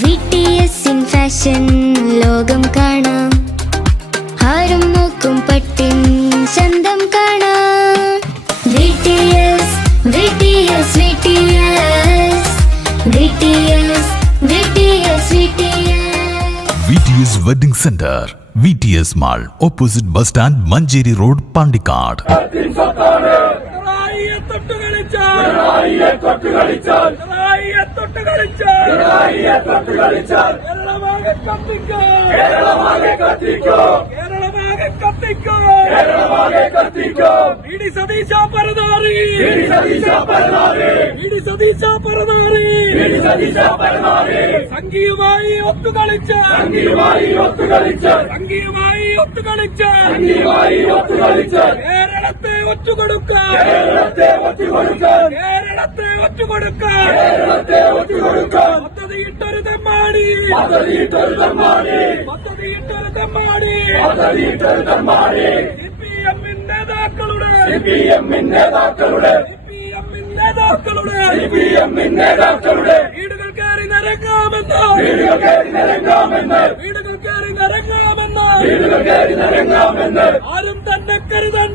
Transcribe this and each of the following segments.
BTS in fashion ലോകം കാണാം, ആരും നോക്കും പട്ടിൻ ചന്തം കാണാം. BTS BTS BTS BTS BTS VTS Wedding Center, VTS Mall, opposite bus stand, Manjeri Road, Pandikad. സംഗീതമായി ഒത്തുകളിച്ച് കേരളത്തെ ഒറ്റുകൊടുക്കാൻ പദ്ധതിയിട്ടൊരു തെമ്മാടി നേതാക്കളുടെ വീടുകൾ കയറി നിരങ്ങാമെന്ന് ആരും തന്നെ കരുതണ്ട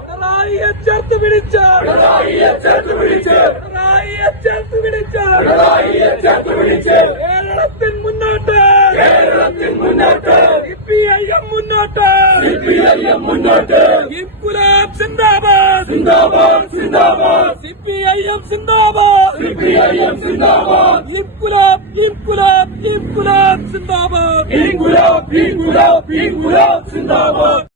പിണറായിയെ ചേർത്ത് പിടിച്ച് കേരളത്തിൻ മുന്നോട്ട് CPIM മുന്നോട്ട് ഇൻകുലാബ് സിന്ദാബാദ് CPIM സിന്ദാബാദ് ഇൻകുലാബ് സിന്ദാബാദ്